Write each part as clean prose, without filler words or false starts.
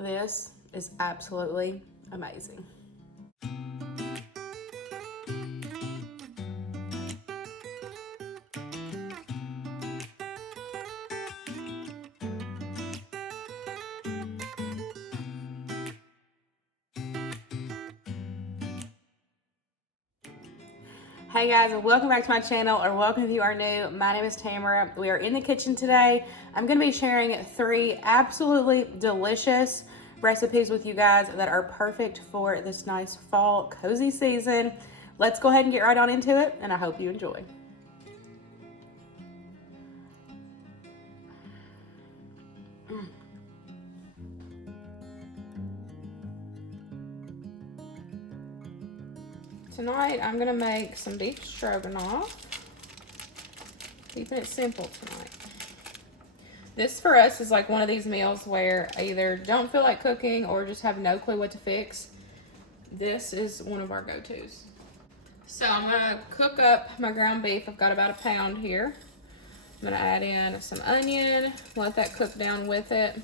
This is absolutely amazing. Hey guys, welcome back to my channel, or welcome if you are new. My name is Tamara. We are in the kitchen today. I'm going to be sharing 3 absolutely delicious recipes with you guys that are perfect for this nice fall cozy season. Let's go ahead and get right on into it, and I hope you enjoy. Tonight, I'm gonna make some beef stroganoff. Keeping it simple tonight. This for us is like one of these meals where I either don't feel like cooking or just have no clue what to fix. This is one of our go-tos. So I'm gonna cook up my ground beef. I've got about 1 pound here. I'm gonna add in some onion, let that cook down with it.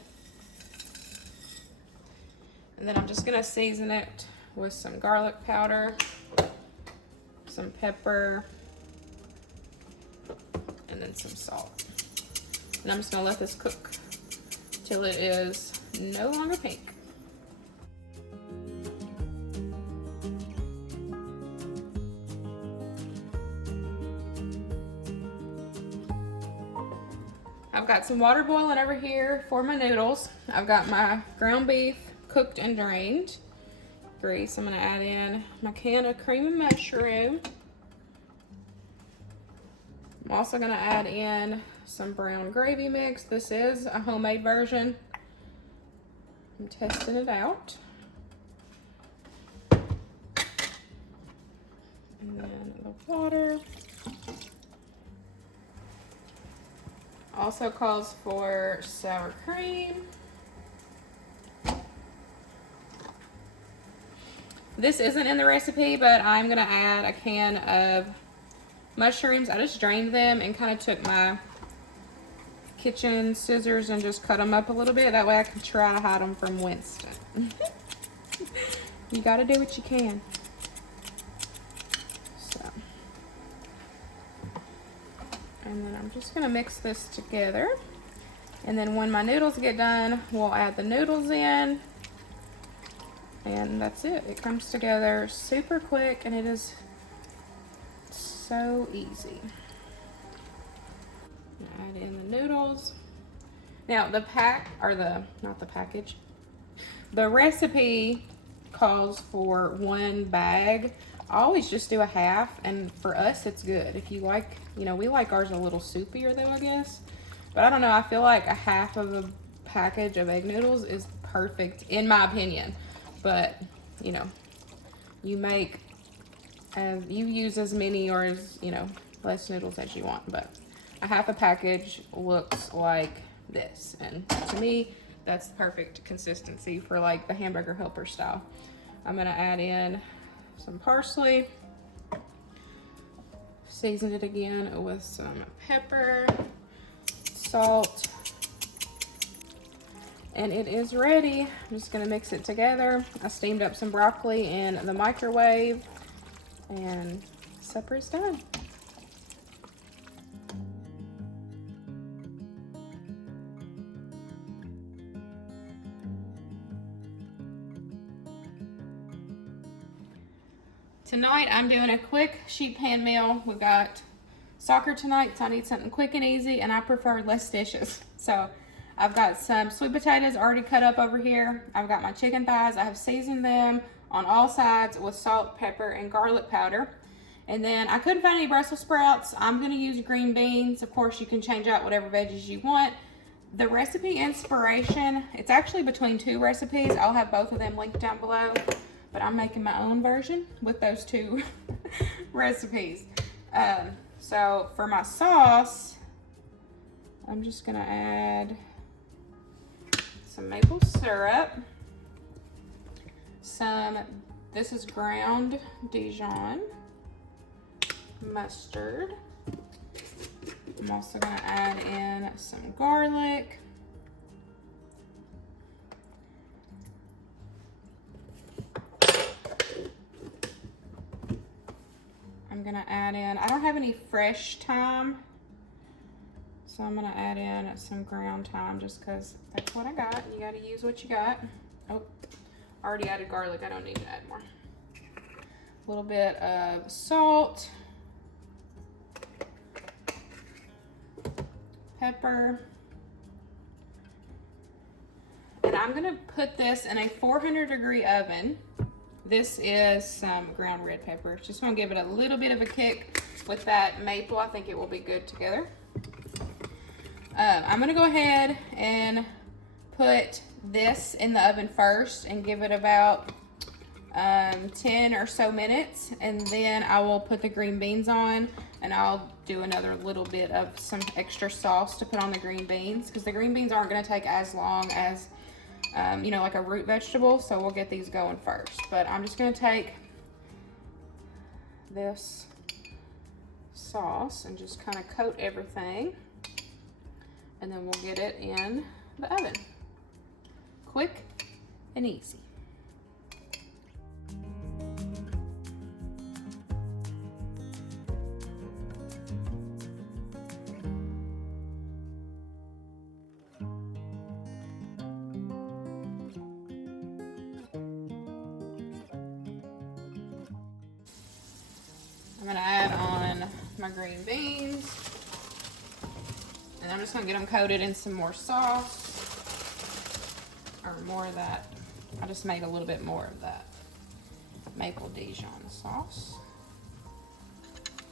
And then I'm just gonna season it with some garlic powder, some pepper, and then some salt. And I'm just gonna let this cook till it is no longer pink. I've got some water boiling over here for my noodles. I've got my ground beef cooked and drained. Grease. I'm gonna add in my can of cream and mushroom. I'm also gonna add in some brown gravy mix. This is a homemade version. I'm testing it out. And then the water. Also calls for sour cream. This isn't in the recipe, but I'm gonna add a can of mushrooms. I just drained them and kind of took my kitchen scissors and just cut them up a little bit. That way I can try to hide them from Winston. You gotta do what you can. So, and then I'm just gonna mix this together. And then when my noodles get done, we'll add the noodles in. And that's it. It comes together super quick and it is so easy. Add in the noodles. Now the the recipe calls for 1 bag. I always just do a half, and for us it's good. If you like, we like ours a little soupier though, I guess. But I don't know, I feel like a half of a package of egg noodles is perfect in my opinion. But you make you use as many or as less noodles as you want, but a half a package looks like this, and to me that's the perfect consistency for like the hamburger helper style. I'm gonna add in some parsley, season it again with some pepper, salt, and it is ready. I'm just gonna mix it together. I steamed up some broccoli in the microwave, and supper is done. Tonight I'm doing a quick sheet pan meal. We've got soccer tonight, so I need something quick and easy, and I prefer less dishes. So I've got some sweet potatoes already cut up over here. I've got my chicken thighs. I have seasoned them on all sides with salt, pepper, and garlic powder. And then I couldn't find any Brussels sprouts. I'm gonna use green beans. Of course, you can change out whatever veggies you want. The recipe inspiration, it's actually between 2 recipes. I'll have both of them linked down below, but I'm making my own version with those 2 recipes. So for my sauce, I'm just gonna add some maple syrup, this is ground Dijon mustard. I'm also gonna add in some garlic, gonna add in, I don't have any fresh thyme, so I'm gonna add in some ground thyme just because that's what I got. You gotta use what you got. Oh, I already added garlic. I don't need to add more. A little bit of salt, pepper, and I'm gonna put this in a 400-degree oven. This is some ground red pepper. Just gonna give it a little bit of a kick with that maple. I think it will be good together. I'm gonna go ahead and put this in the oven first and give it about 10 or so minutes, and then I will put the green beans on, and I'll do another little bit of some extra sauce to put on the green beans, because the green beans aren't gonna take as long as you know, like a root vegetable, so we'll get these going first. But I'm just gonna take this sauce and just kind of coat everything, and then we'll get it in the oven. Quick and easy. I'm gonna add on my green beans, and I'm just gonna get them coated in some more sauce, or more of that. I just made a little bit more of that maple Dijon sauce.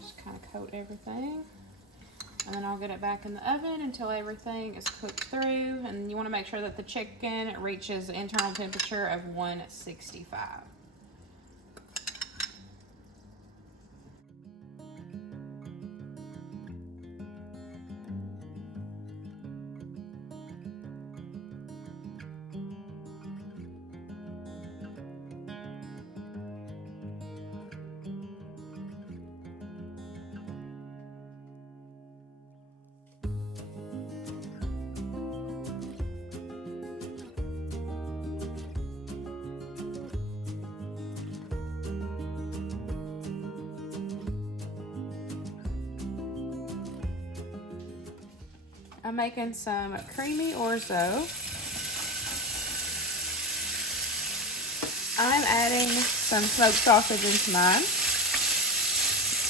Just kind of coat everything, and then I'll get it back in the oven until everything is cooked through. And you want to make sure that the chicken reaches the internal temperature of 165. I'm making some creamy orzo. I'm adding some smoked sausage into mine.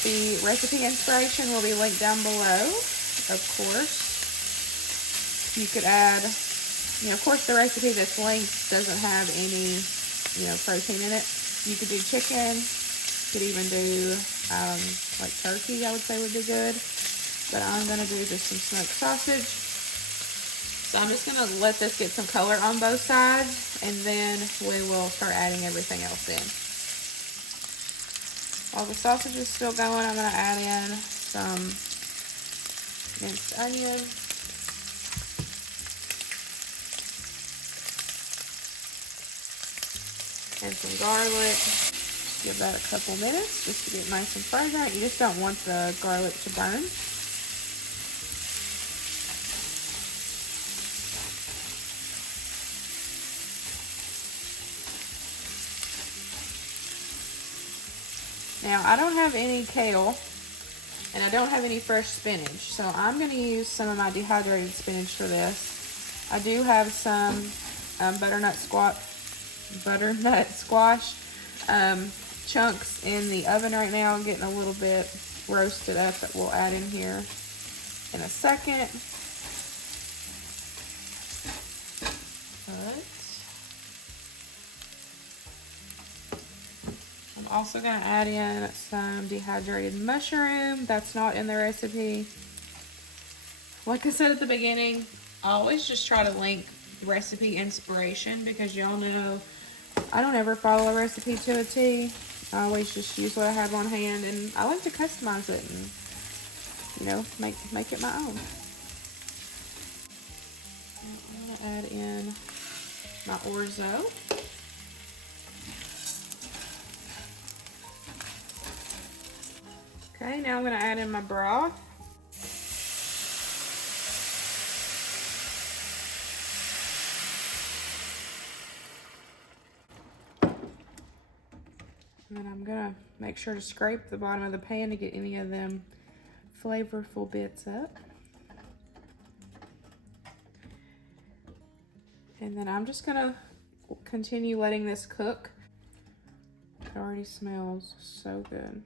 The recipe inspiration will be linked down below, of course. You could add, you know, of course the recipe that's linked doesn't have any, you know, protein in it. You could do chicken, you could even do like turkey, I would say would be good. But I'm gonna do just some smoked sausage. So I'm just gonna let this get some color on both sides, and then we will start adding everything else in. While the sausage is still going, I'm gonna add in some minced onion, and some garlic. Give that a couple minutes just to get nice and fragrant. You just don't want the garlic to burn. Now, I don't have any kale, and I don't have any fresh spinach, so I'm going to use some of my dehydrated spinach for this. I do have some butternut squash chunks in the oven right now, getting a little bit roasted up, that we'll add in here in a second. I'm also going to add in some dehydrated mushroom. That's not in the recipe. Like I said at the beginning, I always just try to link recipe inspiration, because y'all know I don't ever follow a recipe to a T. I always just use what I have on hand, and I like to customize it and, you know, make it my own. I'm going to add in my orzo. Okay, now I'm going to add in my broth. And then I'm gonna make sure to scrape the bottom of the pan to get any of them flavorful bits up. And then I'm just gonna continue letting this cook. It already smells so good.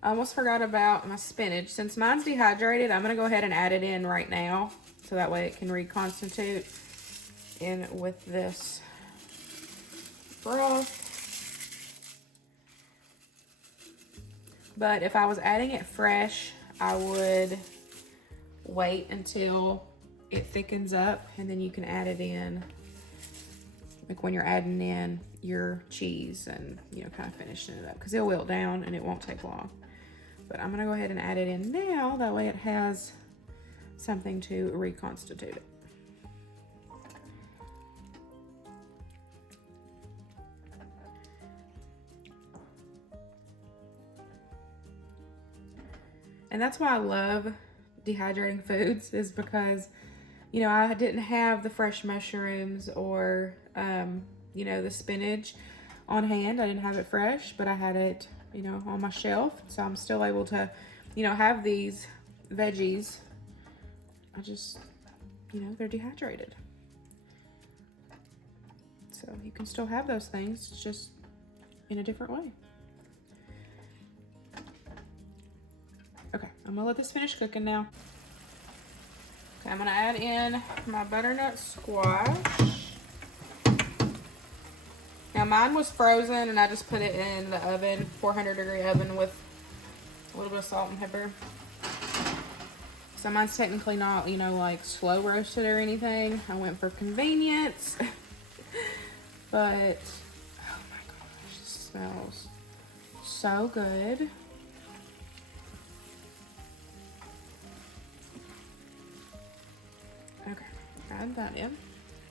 I almost forgot about my spinach. Since mine's dehydrated, I'm gonna go ahead and add it in right now, so that way it can reconstitute in with this broth. But if I was adding it fresh, I would wait until it thickens up, and then you can add it in, like when you're adding in your cheese and, you know, kind of finishing it up, because it'll wilt down and it won't take long. But I'm gonna go ahead and add it in now, that way it has something to reconstitute it. And that's why I love dehydrating foods, is because, you know, I didn't have the fresh mushrooms or, you know, the spinach on hand. I didn't have it fresh, but I had it, you know, on my shelf. So I'm still able to, you know, have these veggies. I just, you know, they're dehydrated. So you can still have those things, just in a different way. Okay, I'm gonna let this finish cooking now. Okay, I'm gonna add in my butternut squash. Now mine was frozen and I just put it in the oven, 400-degree oven, with a little bit of salt and pepper. So mine's technically not, you know, like slow roasted or anything. I went for convenience. But, oh my gosh, this smells so good. Okay, add that in.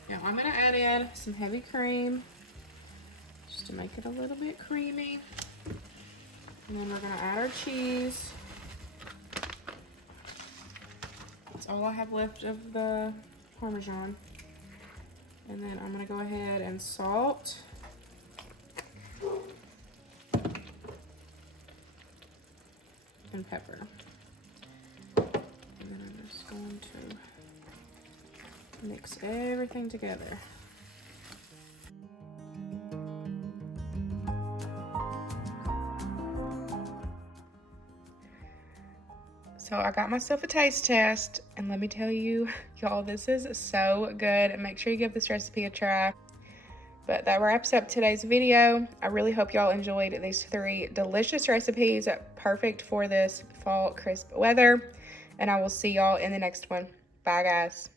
Now I'm gonna add in some heavy cream, just to make it a little bit creamy. And then we're gonna add our cheese. That's all I have left of the Parmesan. And then I'm gonna go ahead and salt. And pepper. And then I'm just going to mix everything together. So I got myself a taste test, and let me tell you, y'all, this is so good. Make sure you give this recipe a try. But that wraps up today's video. I really hope y'all enjoyed these 3 delicious recipes, perfect for this fall crisp weather. And I will see y'all in the next one. Bye, guys.